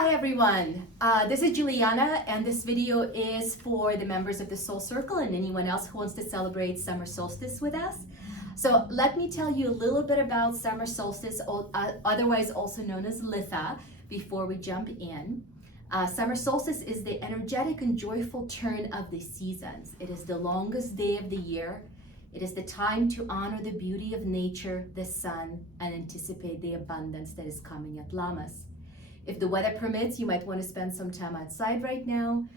Hi everyone, this is Juliana and this video is for the members of the Soul Circle and anyone else who wants to celebrate Summer Solstice with us. So let me tell you a little bit about Summer Solstice, otherwise also known as Litha, before we jump in. Summer Solstice is the energetic and joyful turn of the seasons. It is the longest day of the year. It is the time to honor the beauty of nature, the sun, and anticipate the abundance that is coming at Lammas. If the weather permits, you might want to spend some time outside right now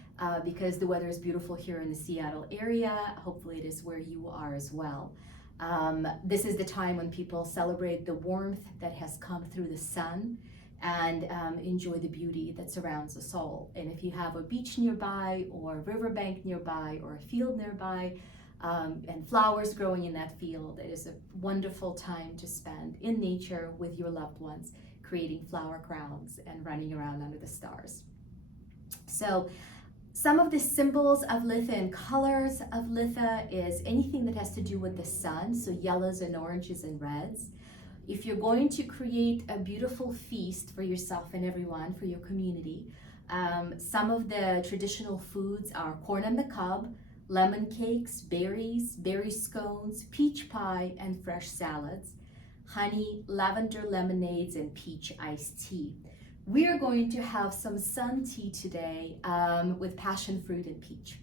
because the weather is beautiful here in the Seattle area. Hopefully it is where you are as well. This is the time when people celebrate the warmth that has come through the sun and enjoy the beauty that surrounds the soul. And if you have a beach nearby or a riverbank nearby or a field nearby and flowers growing in that field, it is a wonderful time to spend in nature with your loved ones, creating flower crowns and running around under the stars. So some of the symbols of Litha and colors of Litha is anything that has to do with the sun, so yellows and oranges and reds. If you're going to create a beautiful feast for yourself and everyone, for your community, some of the traditional foods are corn on the cob, lemon cakes, berries, berry scones, peach pie, and fresh salads, honey, lavender lemonades, and peach iced tea. We are going to have some sun tea today with passion fruit and peach.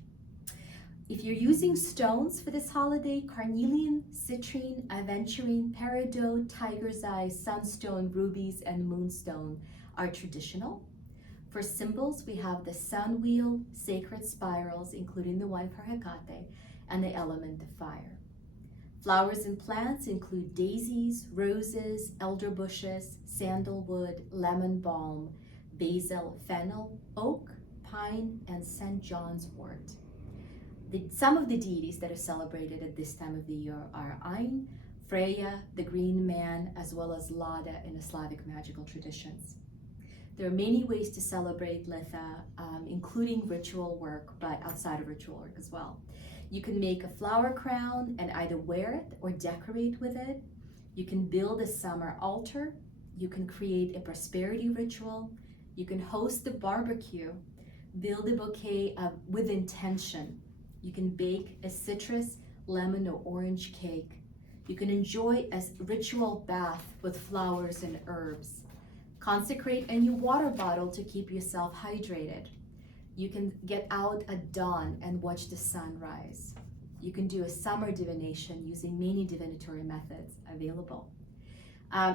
If you're using stones for this holiday, carnelian, citrine, aventurine, peridot, tiger's eye, sunstone, rubies, and moonstone are traditional. For symbols, we have the sun wheel, sacred spirals, including the one for Hecate, and the element of fire. Flowers and plants include daisies, roses, elder bushes, sandalwood, lemon balm, basil, fennel, oak, pine, and St. John's wort. Some of the deities that are celebrated at this time of the year are Ain, Freya, the Green Man, as well as Lada in the Slavic magical traditions. There are many ways to celebrate Litha, including ritual work, but outside of ritual work as well. You can make a flower crown and either wear it or decorate with it. You can build a summer altar. You can create a prosperity ritual. You can host a barbecue, build a bouquet with intention. You can bake a citrus, lemon, or orange cake. You can enjoy a ritual bath with flowers and herbs. Consecrate a new water bottle to keep yourself hydrated. You can get out at dawn and watch the sun rise. You can do a summer divination using many divinatory methods available.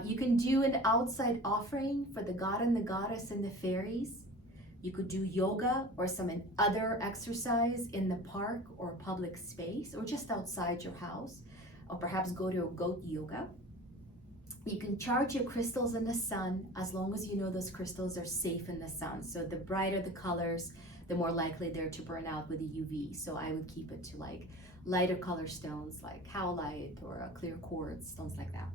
You can do an outside offering for the god and the goddess and the fairies. You could do yoga or some other exercise in the park or public space or just outside your house, or perhaps go to a goat yoga. You can charge your crystals in the sun as long as you know those crystals are safe in the sun. So the brighter the colors, the more likely they're to burn out with the UV. So I would keep it to like lighter color stones like howlite or clear quartz, stones like that.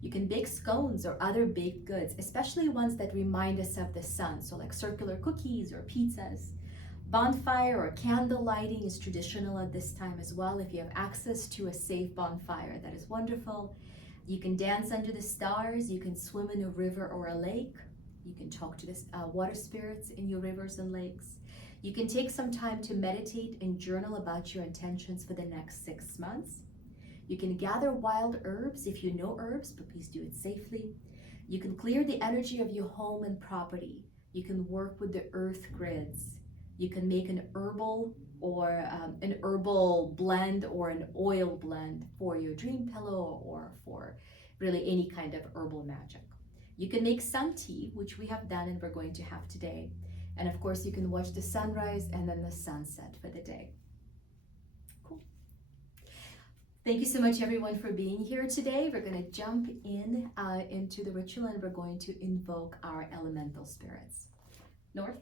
You can bake scones or other baked goods, especially ones that remind us of the sun. So like circular cookies or pizzas. Bonfire or candle lighting is traditional at this time as well. If you have access to a safe bonfire, that is wonderful. You can dance under the stars. You can swim in a river or a lake. You can talk to the water spirits in your rivers and lakes. You can take some time to meditate and journal about your intentions for the next 6 months. You can gather wild herbs if you know herbs, but please do it safely. You can clear the energy of your home and property. You can work with the earth grids. You can make an herbal blend or an oil blend for your dream pillow or for really any kind of herbal magic. You can make sun tea, which we have done and we're going to have today. And of course, you can watch the sunrise and then the sunset for the day. Cool. Thank you so much, everyone, for being here today. We're going to jump into the ritual and we're going to invoke our elemental spirits. North.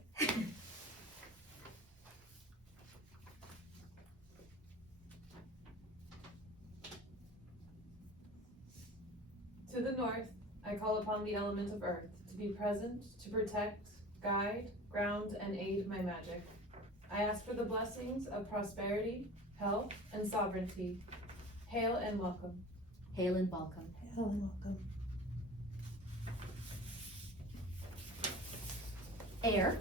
To the north, I call upon the element of earth to be present, to protect, guide, ground, and aid my magic. I ask for the blessings of prosperity, health, and sovereignty. Hail and welcome. Hail and welcome. Hail and welcome. air.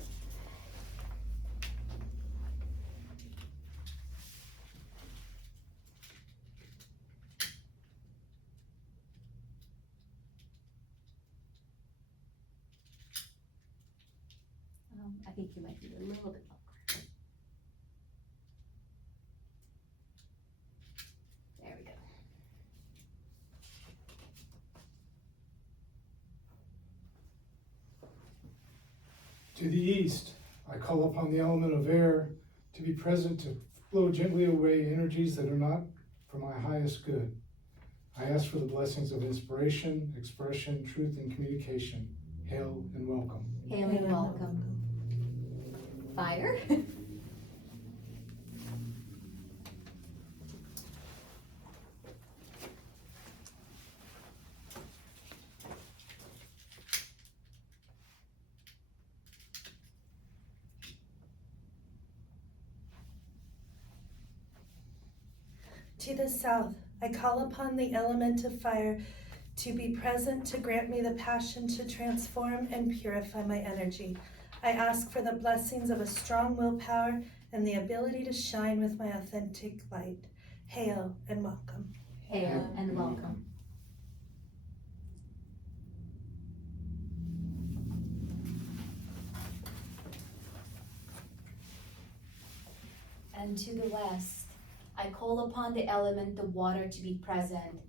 I think you might need a little bit longer. There we go. To the east, I call upon the element of air to be present to flow gently away energies that are not for my highest good. I ask for the blessings of inspiration, expression, truth, and communication. Hail and welcome. Hail and welcome. Fire. To the south, I call upon the element of fire to be present to grant me the passion to transform and purify my energy. I ask for the blessings of a strong willpower and the ability to shine with my authentic light. Hail and welcome. Hail and welcome. And to the west, I call upon the element of water to be present,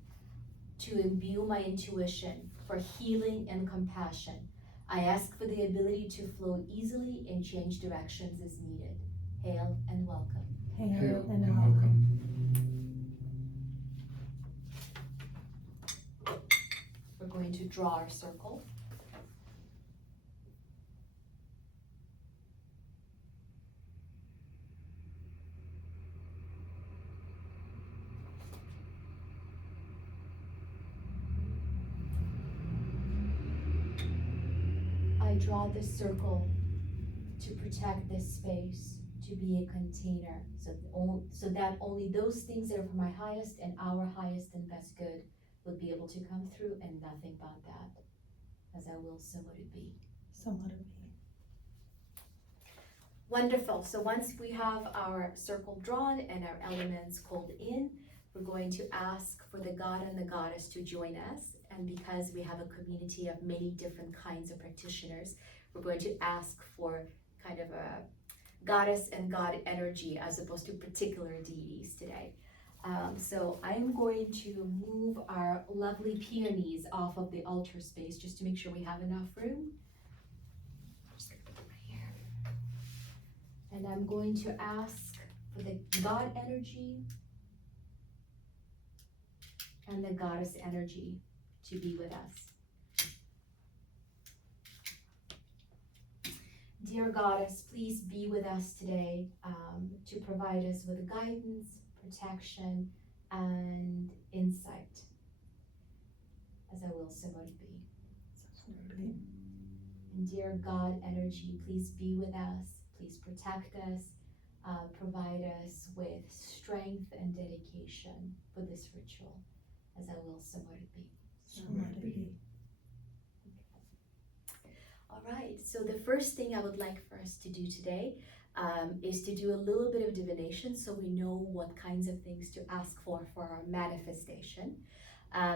to imbue my intuition for healing and compassion. I ask for the ability to flow easily and change directions as needed. Hail and welcome. Hail and welcome. We're going to draw our circle. I draw this circle to protect this space, to be a container, so that only those things that are for my highest and our highest and best good would be able to come through, and nothing but that. As I will, so would it be. So let it be. Wonderful. So once we have our circle drawn and our elements called in, we're going to ask for the god and the goddess to join us. And because we have a community of many different kinds of practitioners, we're going to ask for kind of a goddess and god energy as opposed to particular deities today. So I'm going to move our lovely peonies off of the altar space just to make sure we have enough room. Just gonna put them right here. And I'm going to ask for the god energy and the goddess energy to be with us. Dear goddess, please be with us today to provide us with guidance, protection, and insight. As I will, so would it be. And dear God energy, please be with us, please protect us, provide us with strength and dedication for this ritual. As I will, so would it be. So let it be. All right, so the first thing I would like for us to do today is to do a little bit of divination so we know what kinds of things to ask for our manifestation.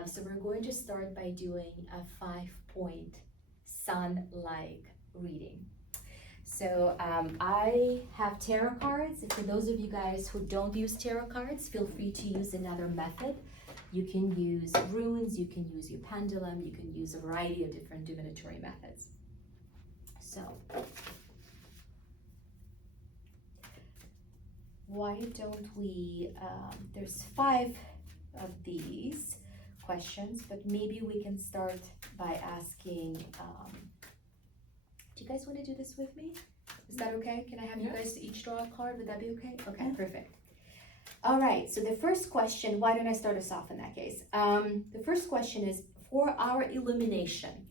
So we're going to start by doing a 5-point sun-like reading. So I have tarot cards. For those of you guys who don't use tarot cards, feel free to use another method. You can use runes, you can use your pendulum, you can use a variety of different divinatory methods. So, why don't we, there's 5 of these questions, but maybe we can start by asking, do you guys want to do this with me? Is that okay? Can I have you guys each draw a card? Would that be okay? Okay, perfect. All right, so the first question, why don't I start us off in that case? The first question is for our illumination.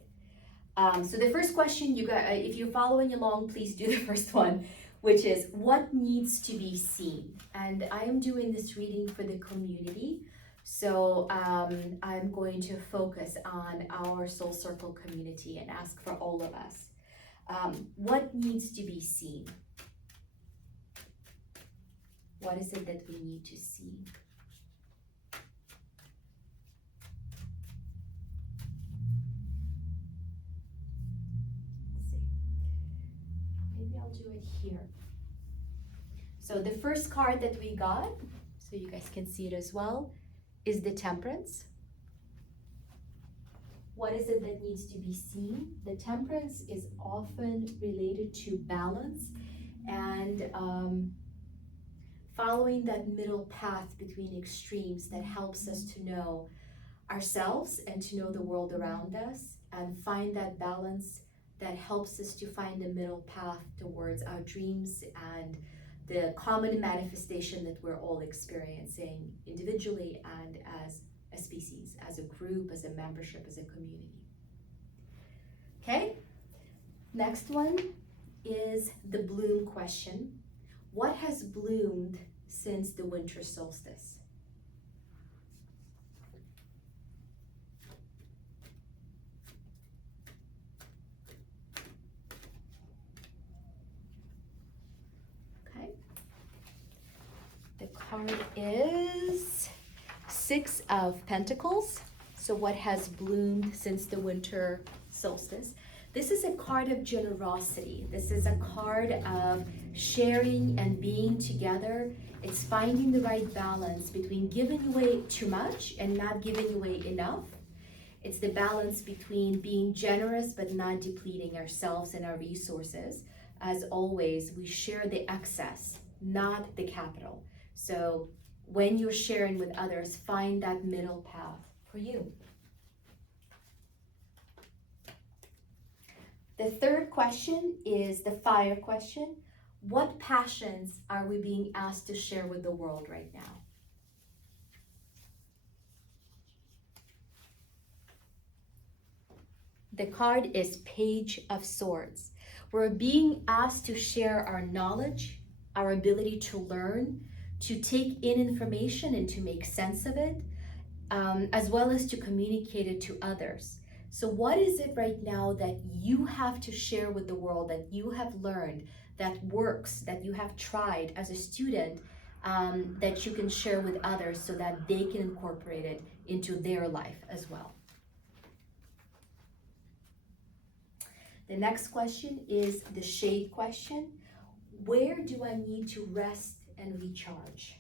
So the first question, you got, if you're following along, please do the first one, which is what needs to be seen? And I am doing this reading for the community. So I'm going to focus on our Soul Circle community and ask for all of us. what needs to be seen? What is it that we need to see? Let's see. Maybe I'll do it here. So the first card that we got, so you guys can see it as well, is the Temperance. What is it that needs to be seen? The Temperance is often related to balance and following that middle path between extremes that helps us to know ourselves and to know the world around us and find that balance that helps us to find the middle path towards our dreams and the common manifestation that we're all experiencing individually and as a species, as a group, as a membership, as a community. Okay, next one is the bloom question. What has bloomed since the winter solstice? Okay, the card is Six of Pentacles. So what has bloomed since the winter solstice? This is a card of generosity. This is a card of sharing and being together. It's finding the right balance between giving away too much and not giving away enough. It's the balance between being generous but not depleting ourselves and our resources. As always, we share the excess, not the capital. So when you're sharing with others, find that middle path for you. The third question is the fire question. What passions are we being asked to share with the world right now? The card is Page of Swords. We're being asked to share our knowledge, our ability to learn, to take in information and to make sense of it, as well as to communicate it to others. So what is it right now that you have to share with the world, that you have learned, that works, that you have tried as a student, that you can share with others so that they can incorporate it into their life as well? The next question is the shade question. Where do I need to rest and recharge?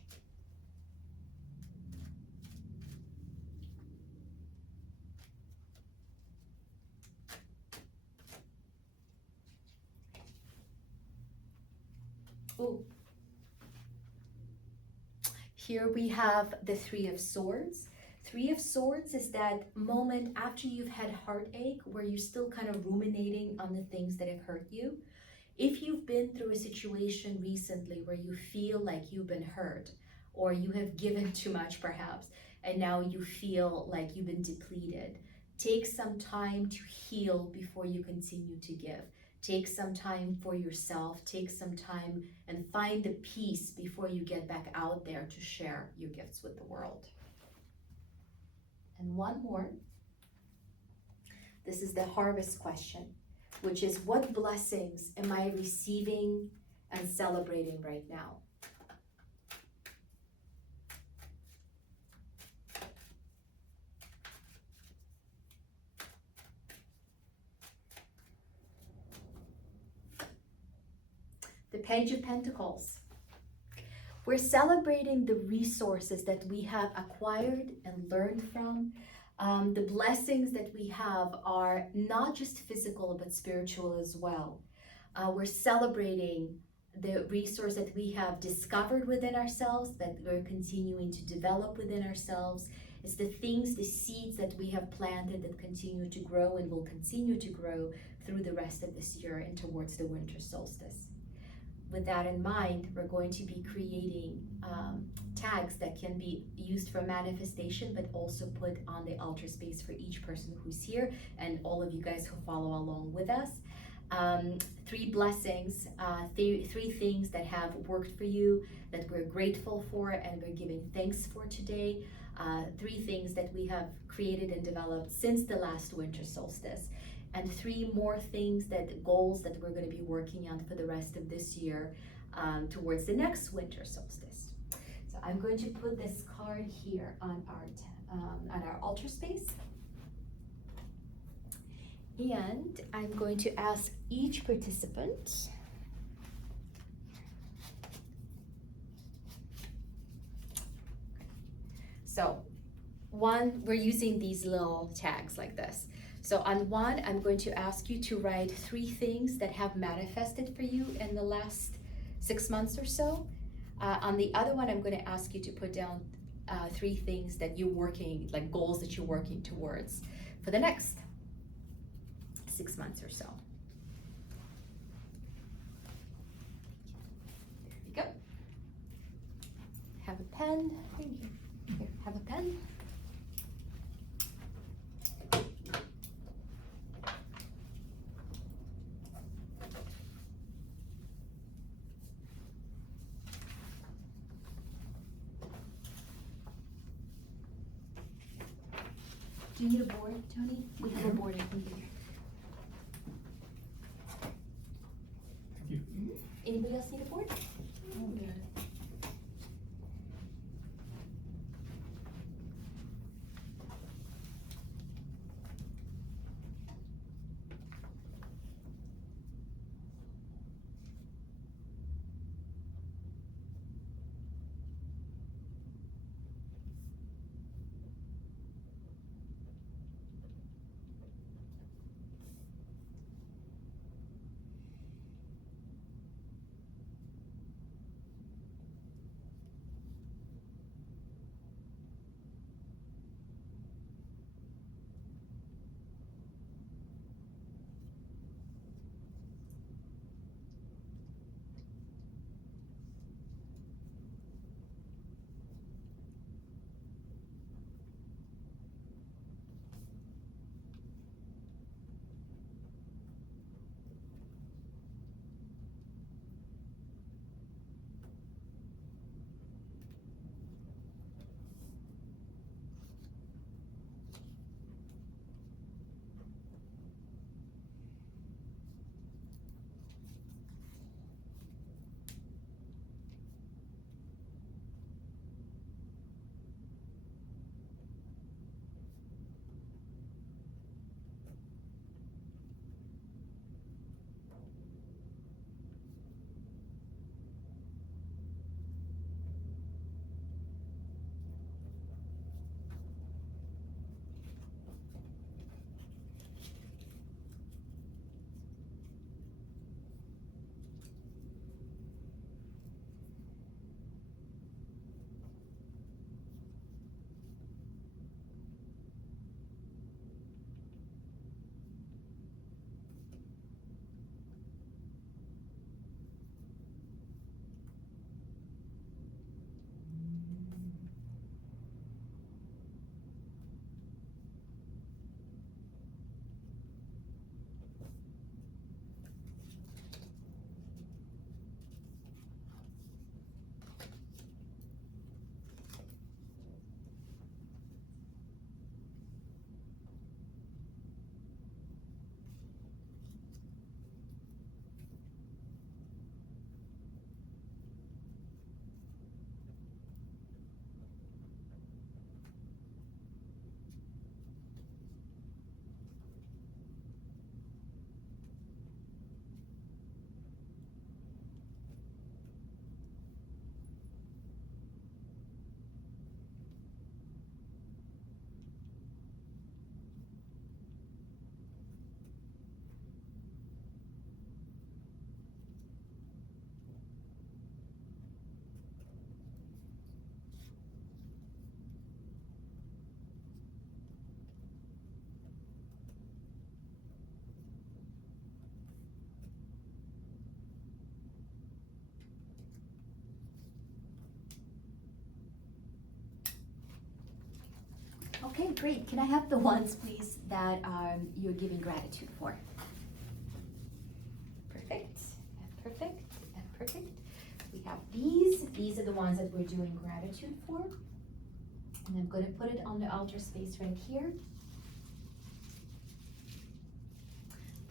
Ooh. Here we have the Three of Swords. Three of Swords is that moment after you've had heartache where you're still kind of ruminating on the things that have hurt you. If you've been through a situation recently where you feel like you've been hurt or you have given too much perhaps, and now you feel like you've been depleted, take some time to heal before you continue to give. Take some time for yourself, take some time and find the peace before you get back out there to share your gifts with the world. And one more. This is the harvest question, which is what blessings am I receiving and celebrating right now? The Page of Pentacles. We're celebrating the resources that we have acquired and learned from. The blessings that we have are not just physical, but spiritual as well. We're celebrating the resource that we have discovered within ourselves, that we're continuing to develop within ourselves. It's the things, the seeds that we have planted that continue to grow and will continue to grow through the rest of this year and towards the winter solstice. With that in mind, we're going to be creating tags that can be used for manifestation, but also put on the altar space for each person who's here and all of you guys who follow along with us. 3 blessings, 3 things that have worked for you, that we're grateful for and we're giving thanks for today. 3 things that we have created and developed since the last winter solstice. and 3 more things goals that we're going to be working on for the rest of this year towards the next winter solstice. So I'm going to put this card here on our altar space. And I'm going to ask each participant so we're using these little tags like this. So on 1, I'm going to ask you to write 3 things that have manifested for you in the last 6 months or so. On the other one, I'm going to ask you to put down 3 things that you're working, like goals that you're working towards for the next 6 months or so. There we go. Have a pen. Here, have a pen. Do you need a board, Tony? We have a board I can give you. Thank you. Anybody else need a board? Oh, good. Okay, great. Can I have the ones, please, that you're giving gratitude for? Perfect, and perfect, and perfect. We have these. These are the ones that we're doing gratitude for. And I'm going to put it on the altar space right here.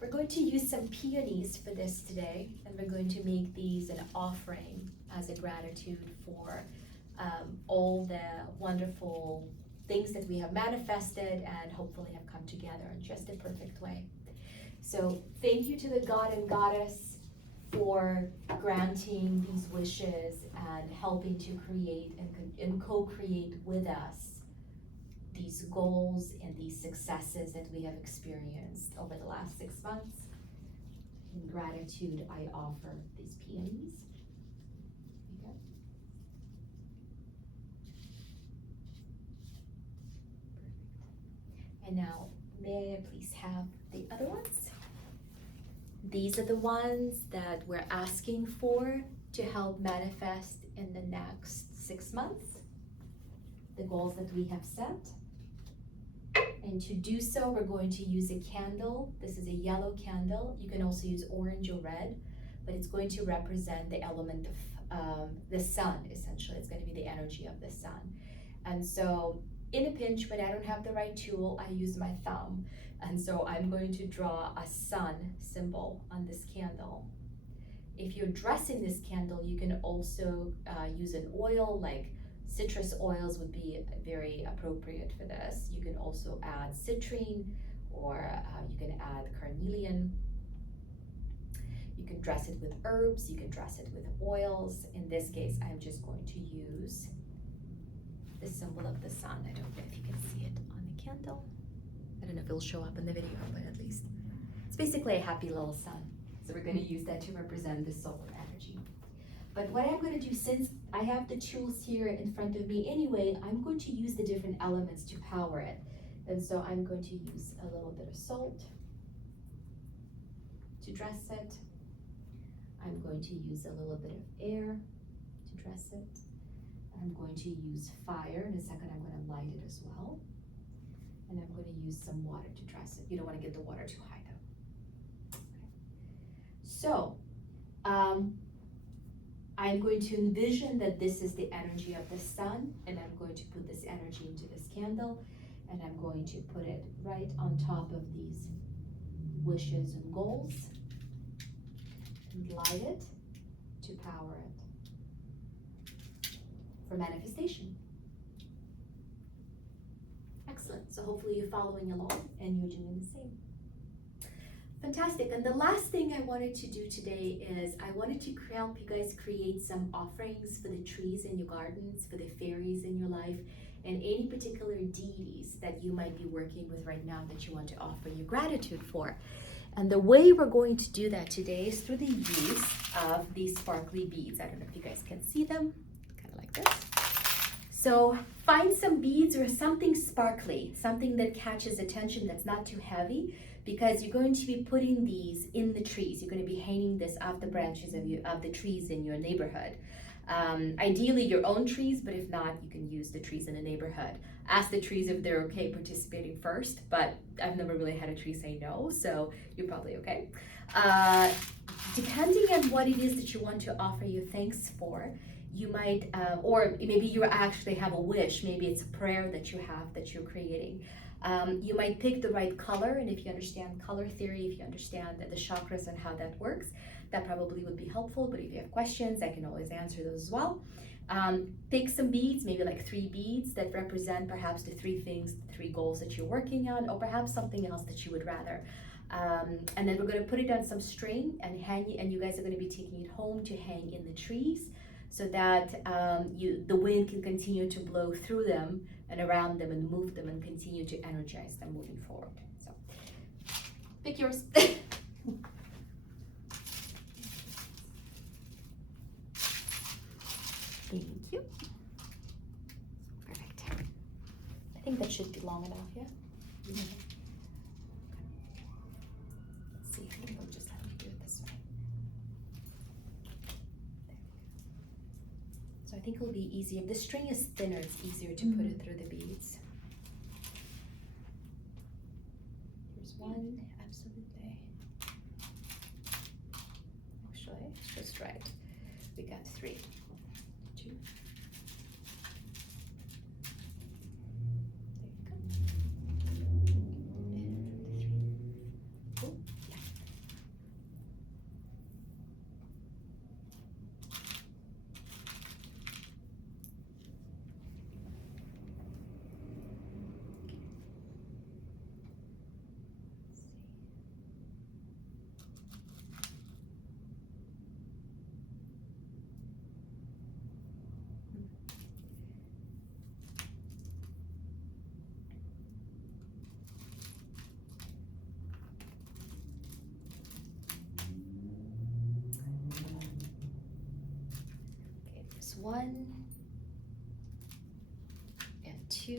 We're going to use some peonies for this today, and we're going to make these an offering as a gratitude for all the wonderful things that we have manifested and hopefully have come together in just a perfect way. So thank you to the God and Goddess for granting these wishes and helping to create and co-create with us these goals and these successes that we have experienced over the last 6 months. In gratitude, I offer these peonies. Okay. And now, may I please have the other ones? These are the ones that we're asking for to help manifest in the next 6 months, the goals that we have set. And to do so, we're going to use a candle. This is a yellow candle. You can also use orange or red, but it's going to represent the element of the sun, essentially. It's going to be the energy of the sun. And so in a pinch, when I don't have the right tool, I use my thumb. And so I'm going to draw a sun symbol on this candle. If you're dressing this candle, you can also use an oil, like citrus oils would be very appropriate for this. You can also add citrine, or you can add carnelian. You can dress it with herbs, you can dress it with oils. In this case, I'm just going to use the symbol of the sun. I don't know if you can see it on the candle. I don't know if it'll show up in the video, but at least it's basically a happy little sun. So we're going to use that to represent the solar energy. But what I'm going to do, since I have the tools here in front of me anyway, I'm going to use the different elements to power it. And so I'm going to use a little bit of salt to dress it. I'm going to use a little bit of air to dress it. I'm going to use fire. In a second, I'm going to light it as well. And I'm going to use some water to dress it. You don't want to get the water too high though. Okay. So, I'm going to envision that this is the energy of the sun, and I'm going to put this energy into this candle, and I'm going to put it right on top of these wishes and goals, and light it to power it for manifestation. Excellent. So hopefully you're following along and you're doing the same. Fantastic. And the last thing I wanted to do today is I wanted to help you guys create some offerings for the trees in your gardens, for the fairies in your life, and any particular deities that you might be working with right now that you want to offer your gratitude for. And the way we're going to do that today is through the use of these sparkly beads. I don't know if you guys can see them, kind of like this. So find some beads or something sparkly, something that catches attention that's not too heavy, because you're going to be putting these in the trees. You're going to be hanging this off the branches of the trees in your neighborhood. Ideally your own trees, but if not, you can use the trees in the neighborhood. Ask the trees if they're okay participating first, but I've never really had a tree say no, so you're probably okay. Depending on what it is that you want to offer your thanks for, you might, or maybe you actually have a wish, maybe it's a prayer that you have that you're creating. You might pick the right color, and if you understand color theory, if you understand the chakras and how that works, that probably would be helpful. But if you have questions, I can always answer those as well. Pick some beads, maybe like 3 beads that represent perhaps the 3 things, the 3 goals that you're working on, or perhaps something else that you would rather. And then we're going to put it on some string and hang it, and you guys are going to be taking it home to hang in the trees, so that the wind can continue to blow through them and around them and move them and continue to energize them moving forward. So pick yours. Thank you. Perfect. I think that should be long enough, yeah? Mm-hmm. Let's see, I think we'll just have to do it this way. So I think it'll be easier. If the string is thinner, it's easier to put it through the beads. Here's one, absolutely. Actually, it's just right. We got 3. 2. There you go. And 3. Oh, yeah, 1 and 2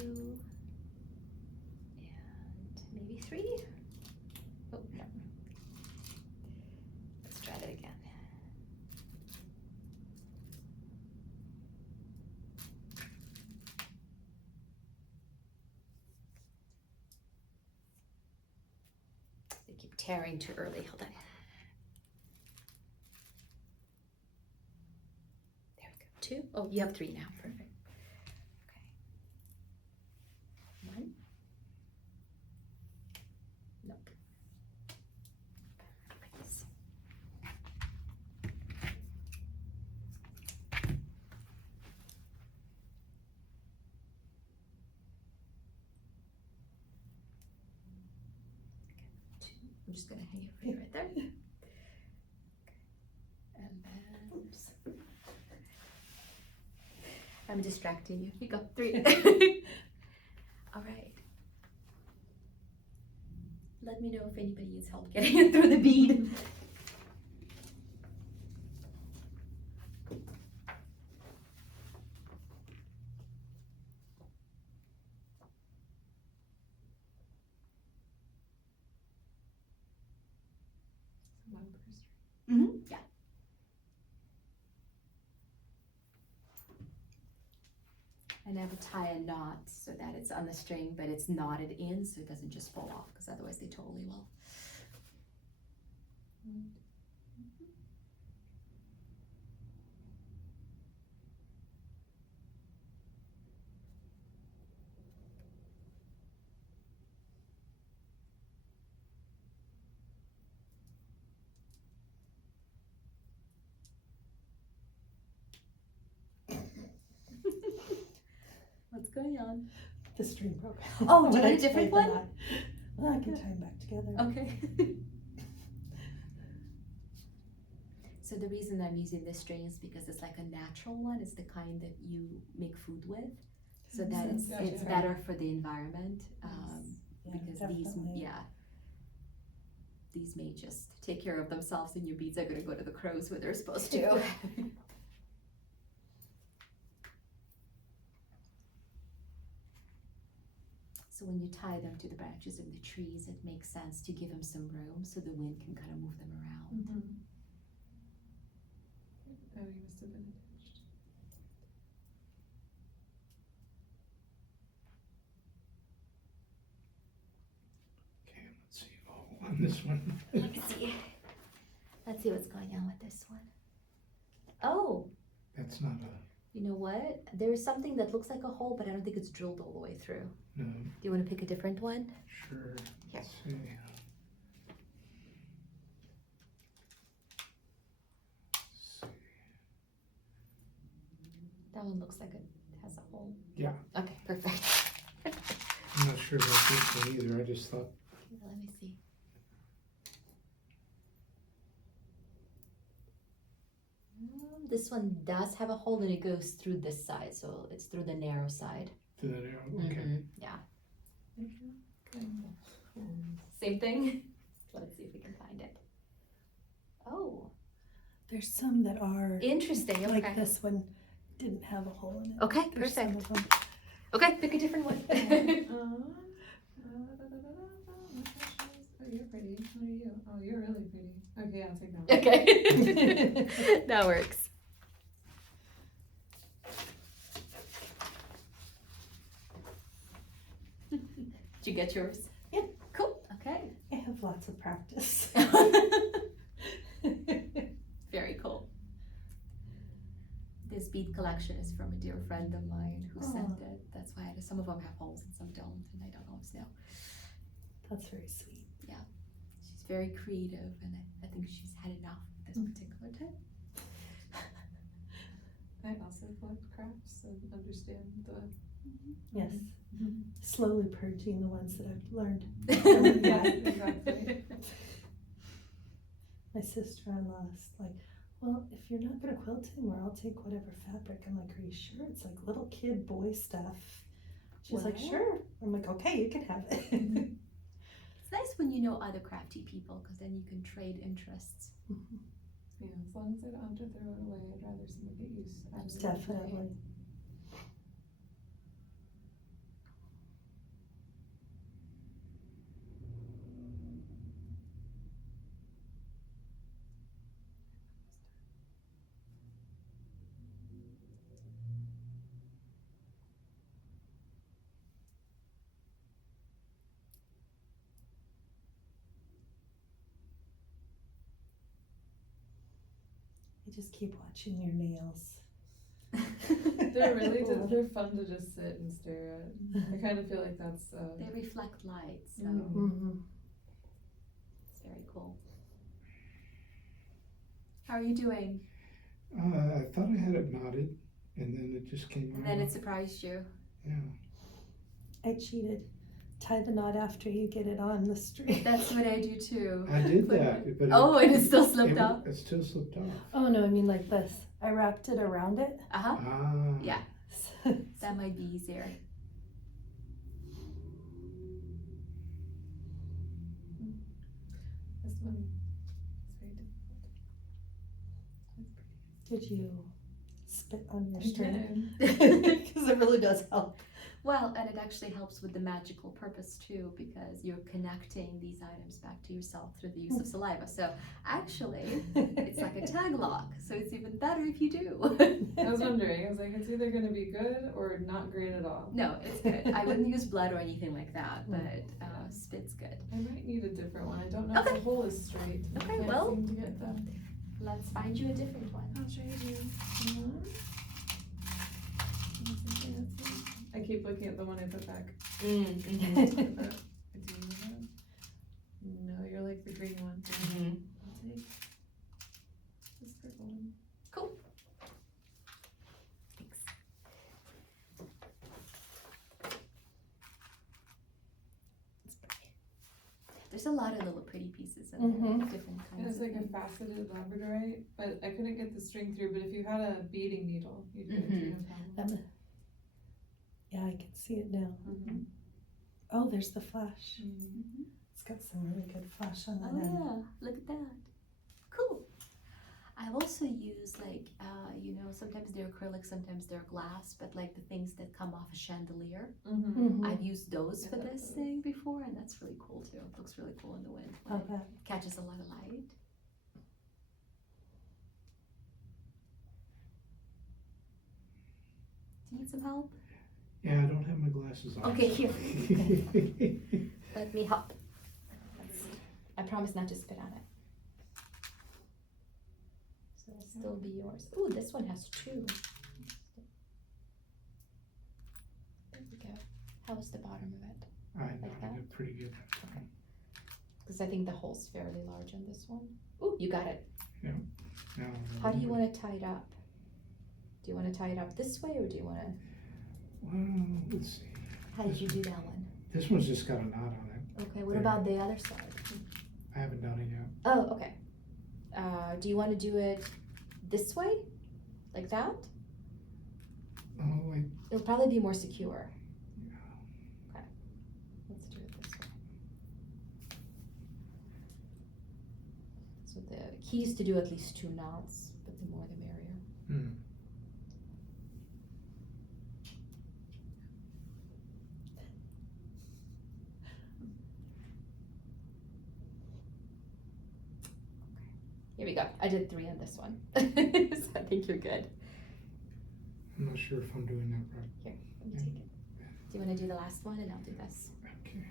and maybe 3. Oh, no. Let's try that again. They keep tearing too early. Hold on. There we go. 2. Oh, you have 3 now. Perfect. Okay. 1. Nope. Nice. I'm just gonna hang it for you right there. Okay. And then, oops. I'm distracting you. You go 3. All right. Let me know if anybody needs help getting it through the bead. One person. Mm-hmm. Yeah. And I would tie a knot so that it's on the string, but it's knotted in so it doesn't just fall off, because otherwise they totally will. What's going on? The string broke. Oh, do you When I want a different tied the one? knot. Well, I can tie them back together. Okay. So the reason I'm using this string is because it's like a natural one. It's the kind that you make food with, so that it's Gotcha. better for the environment. Yeah, Because definitely. these may just take care of themselves, and your beads are going to go to the crows where they're supposed to. So when you tie them to the branches of the trees, it makes sense to give them some room so the wind can kind of move them around. Mm-hmm. Oh, you must have been attached. Okay, let's see. Oh, on this one. Let me see. Let's see what's going on with this one. Oh, That's not a, you know what? There's something that looks like a hole, but I don't think it's drilled all the way through. no, Do you want to pick a different one? sure. Here. Let's see. That one looks like it has a hole. Yeah. Okay, perfect. I'm not sure about this one either. I just thought, Let me see. This one does have a hole, and it goes through this side, so it's through the narrow side. to that arrow. Okay. Yeah. Okay. Same thing. Let's see if we can find it. Oh, There's some that are interesting. like Okay. this one didn't have a hole in it. Okay, There's some perfect. of them. Okay, pick a different one. My questions. Oh, you're pretty. What are you? Oh, you're really pretty. Okay, I'll take that one. Okay, that works. Did you get yours? Yeah. Cool. Okay. I have lots of practice. Very cool. This bead collection is from a dear friend of mine who sent it. That's why some of them have holes and some don't, and I don't always know. That's very sweet. She's very creative, and I think she's had enough this particular time. I also collect crafts and understand the. Yes. Slowly purging the ones that I've learned. Yeah, exactly. My sister-in-law is like, well, if you're not gonna quilt anymore, I'll take whatever fabric. I'm like, are you sure? It's like little kid boy stuff. She's like, Well. sure. I'm like, okay, you can have it. It's nice when you know other crafty people, because then you can trade interests. Yeah, it's a long as I don't have to throw it away, I'd rather some of the use out of it. Definitely. You just keep watching your nails. They're they're fun to just sit and stare at. I kind of feel like that's They reflect light, so Mm-hmm. it's very cool. How are you doing? I thought I had it knotted, and then it just came And right then it off. surprised you. Yeah. I cheated. Tie the knot after you get it on the string. That's what I do too. I did that, but Oh, and it still slipped off? It still slipped off. Oh no, I mean like this. I wrapped it around it. Uh-huh. Ah. Yeah. That might be easier. this one. It's very difficult. Did you spit on your I string? did. Because it really does help. Well, and it actually helps with the magical purpose too, because you're connecting these items back to yourself through the use of saliva. So actually, it's like a tag lock. So it's even better if you do. I was wondering. I was like, it's either going to be good or not great at all. No, it's good. I wouldn't use blood or anything like that, but spit's good. I might need a different one. I don't know if Okay. the hole is straight. I Okay, can't well. seem to get the. Let's find you a different one. I'll trade you. I keep looking at the one I put back. Mm-hmm. Do you have? No, you're like the green one. I'll take this purple one. Cool. Thanks. There's a lot of little pretty pieces in there, different And kinds it's of like a things. faceted labradorite, but I couldn't get the string through. But if you had a beading needle, you'd get it through no problem. Yeah, I can see it now. Mhm. Oh, there's the flash. Mhm. It's got some really good flash on that Oh end. yeah, look at that. Cool. I've also used like, sometimes they're acrylic, sometimes they're glass, but like the things that come off a chandelier. Mhm. I've used those for Yeah, this those. thing before, and that's really cool too. It looks really cool in the wind when Okay. it catches a lot of light. Do you need some help? Yeah, I don't have my glasses on. Okay, so- here. Let me help. Let's see. I promise not to spit on it. So it'll still be yours. Ooh, this one has two. There we go. How was the bottom of it? I Like knotted that? it pretty good. Because I think the hole's fairly large on this one. Ooh, you got it. Now, How do you want to tie it up? Do you want to tie it up this way, or do you want to? Well, let's see. How did you do that one? This one's just got a knot on it. Okay. What about the other side? I haven't done it yet. Oh, okay. Do you want to do it this way, like that? Oh, wait. It'll probably be more secure. Yeah. Let's do it this way. So the key is to do at least 2 knots, but the more the merrier. Hmm. Here we go. I did 3 on this one. So I think you're good. I'm not sure if I'm doing that right. Here, let me take it. Do you want to do the last one, and I'll do this? Okay.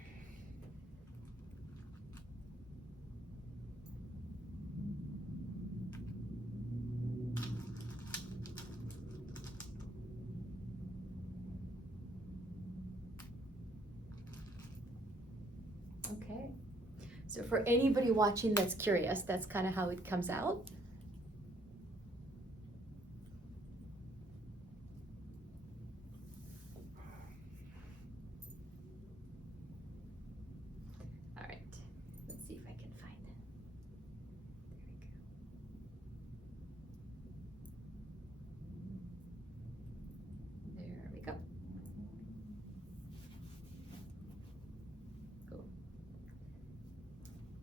Okay. So for anybody watching that's curious, that's kind of how it comes out. All right. Let's see if I can find it. There we go. Cool.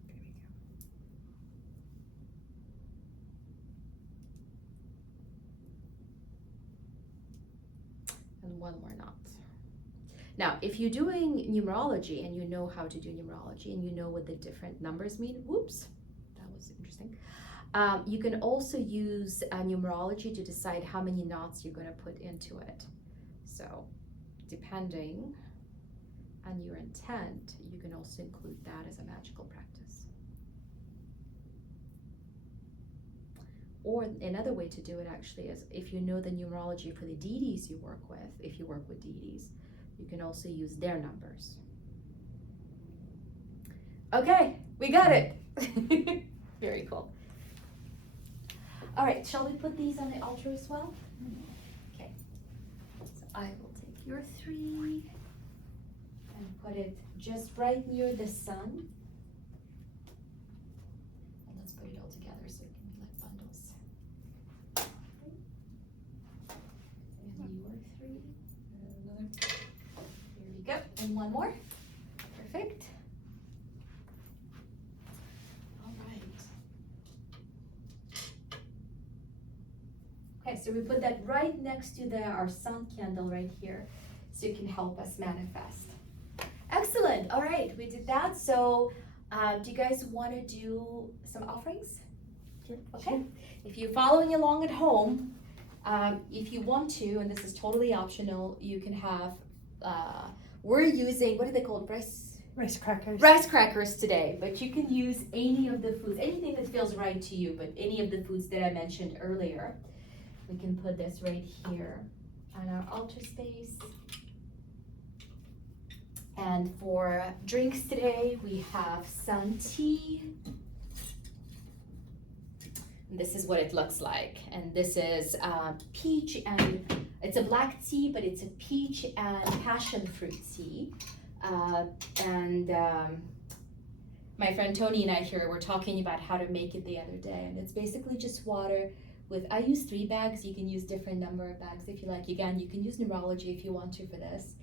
There we go. one more knot. Now, if you're doing numerology and you know how to do numerology and you know what the different numbers mean, whoops, that was interesting. You can also use numerology to decide how many knots you're going to put into it. So, depending on your intent, you can also include that as a magical practice. Or another way to do it actually is if you know the numerology for the deities you work with, if you work with deities, you can also use their numbers. Okay, we got it. Very cool. All right, shall we put these on the altar as well? Okay, so I will take your 3 and put it just right near the sun. And let's put it all together so it can be like bundles. And your 3. Another. Here we go. And one more. Perfect. All right. Okay, so we put that right next to our sun candle right here, so it can help us manifest. Excellent. All right, we did that. So, do you guys want to do some offerings? Sure. Okay. If you're following along at home, if you want to, and this is totally optional, you can have. We're using, what are they called? Rice crackers. Rice crackers today, but you can use any of the foods, anything that feels right to you, but any of the foods that I mentioned earlier. We can put this right here on our altar space. And for drinks today, we have sun tea. And this is what it looks like. And this is peach, and it's a black tea, but it's a peach and passion fruit tea. My friend Tony and I here were talking about how to make it the other day. And it's basically just water with, I use 3 bags. You can use different number of bags if you like. Again, you can use numerology if you want to for this.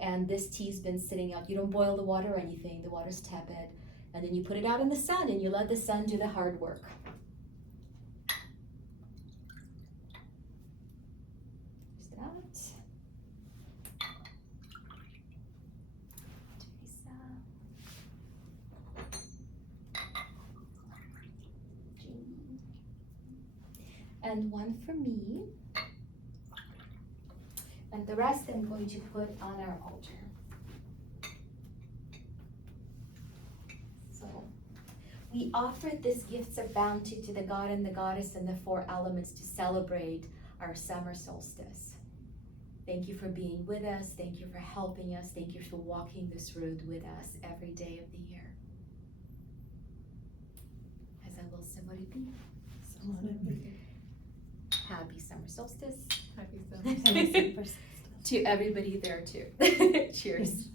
And this tea's been sitting out. You don't boil the water or anything. The water's tepid. And then you put it out in the sun and you let the sun do the hard work. There's that. Teresa. Jamie. And one for me. And the rest I'm going to put on our altar. So we offered these gifts of bounty to the god and the goddess and the 4 elements to celebrate our summer solstice. Thank you for being with us. Thank you for helping us. Thank you for walking this road with us every day of the year. As I will somebody be. Happy summer solstice. Happy summer. To everybody there too. Cheers.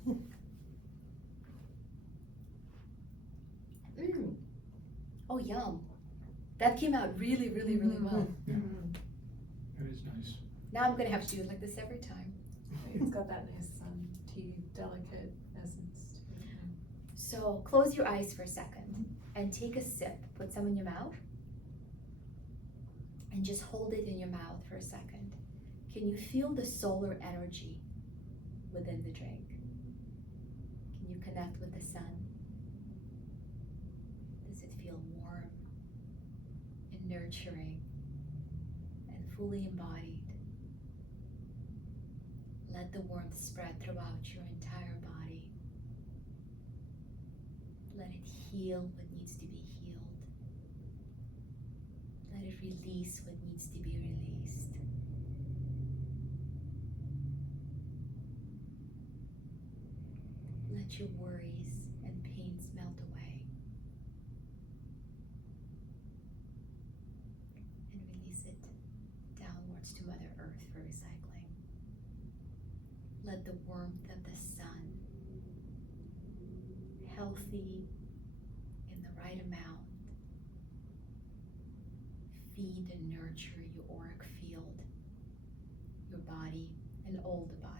Oh, yum. That came out really, really, really well. Yeah. It is nice. Now I'm gonna have to do it like this every time. It's got that nice tea, delicate essence to it. So close your eyes for a second and take a sip. Put some in your mouth. And just hold it in your mouth for a second. Can you feel the solar energy within the drink? Can you connect with the sun? Does it feel warm and nurturing and fully embodied? Let the warmth spread throughout your entire body. Let it heal what needs to be healed. Let it release what needs to be released. Let your worries and pains melt away. And release it downwards to Mother Earth for recycling. Let the warmth of the sun, healthy in the right amount, feed and nurture your auric field, your body, and all the bodies.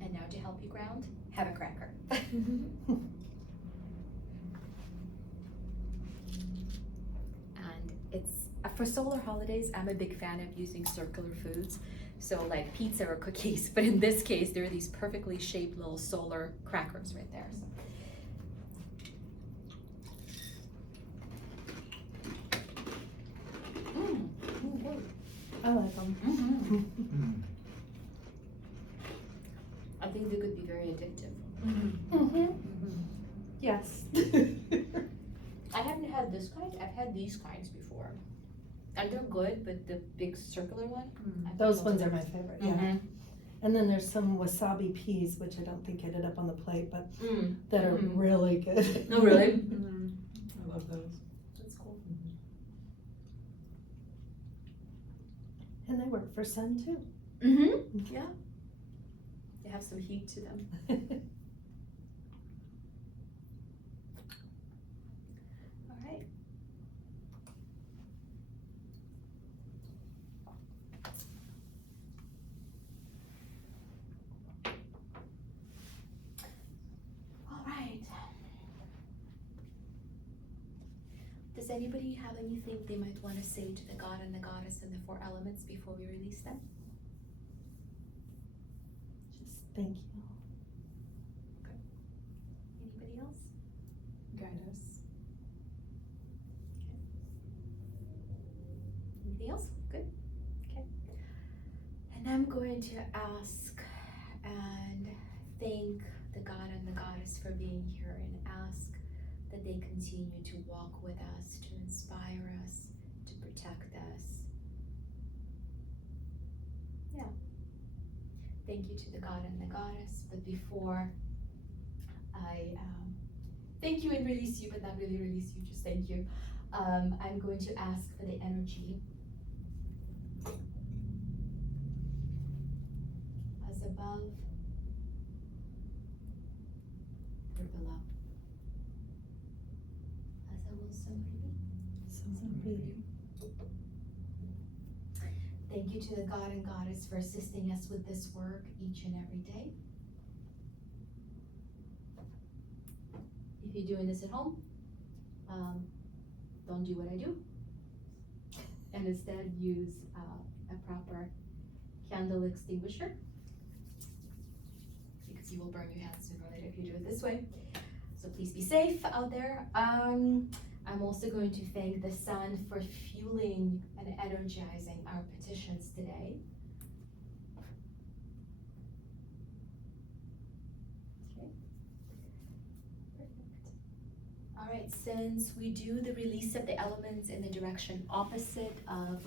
And now to help you ground, have a cracker. And it's, for for solar holidays, I'm a big fan of using circular foods. So like pizza or cookies, but in this case, there are these perfectly shaped little solar crackers right there. So. Good. I like them. Mm-hmm. I think they could be very addictive. Yes. I haven't had this kind. I've had these kinds before, and they're good. But the big circular one, I think Those ones are my favorite. Yeah. Mhm. And then there's some wasabi peas, which I don't think ended up on the plate, but that are Mhm. really good. Oh, really? I love those. That's cool. And they work for sun too. Mm-hmm. Yeah. They have some heat to them. All right. All right. Does anybody have anything they might want to say to the god and the goddess and the four elements before we release them? Just thank you. Anybody else? Guide us. Anything else? Good. Okay. And I'm going to ask and thank the god and the goddess for being here and ask that they continue to walk with us, to inspire us, to protect us. Yeah. Thank you to the god and the goddess. But before I thank you and release you, but not really release you, just thank you, I'm going to ask for the energy as above or below. As I will so be. Thank you to the god and goddess for assisting us with this work each and every day. If you're doing this at home, don't do what I do, and instead use a proper candle extinguisher, because you will burn your hands sooner or later if you do it this way. So please be safe out there. I'm also going to thank the sun for fueling and energizing our petitions today. Okay. Perfect. All right, since we do the release of the elements in the direction opposite of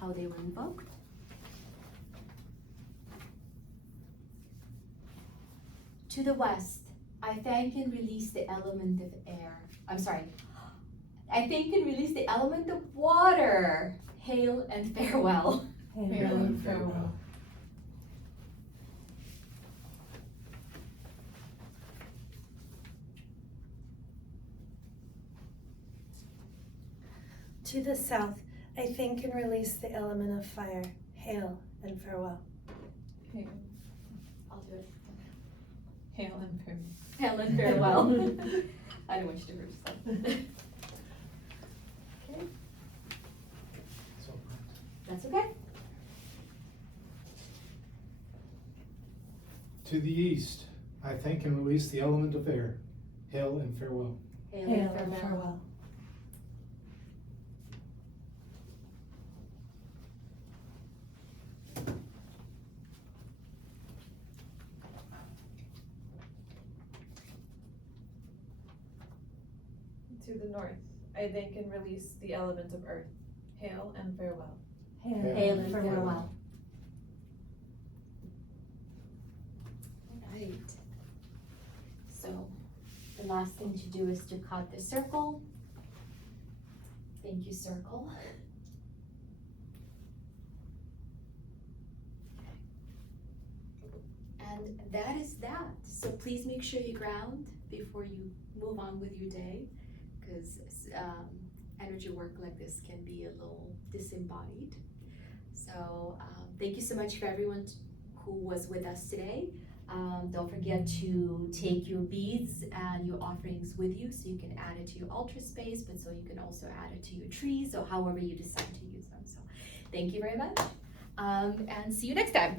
how they were invoked, to the west, I thank and release the element of air. I'm sorry. I thank and release the element of water. Hail and farewell. Hail and farewell. To the south, I thank and release the element of fire. Hail and farewell. Hail. I'll do it. Hail and farewell. Hail and farewell. I don't want you to hurt yourself. Okay, So, that's okay. to the east, I thank and release the element of air. Hail and farewell. Hail Hail and farewell. To the north, I thank and release the element of earth. Hail and farewell. Hail and farewell. All right. So the last thing to do is to cut the circle. Thank you, circle. And that is that. So please make sure you ground before you move on with your day, because energy work like this can be a little disembodied. So thank you so much for everyone who was with us today. Don't forget to take your beads and your offerings with you so you can add it to your altar space, but so you can also add it to your trees or however you decide to use them. So thank you very much, and see you next time.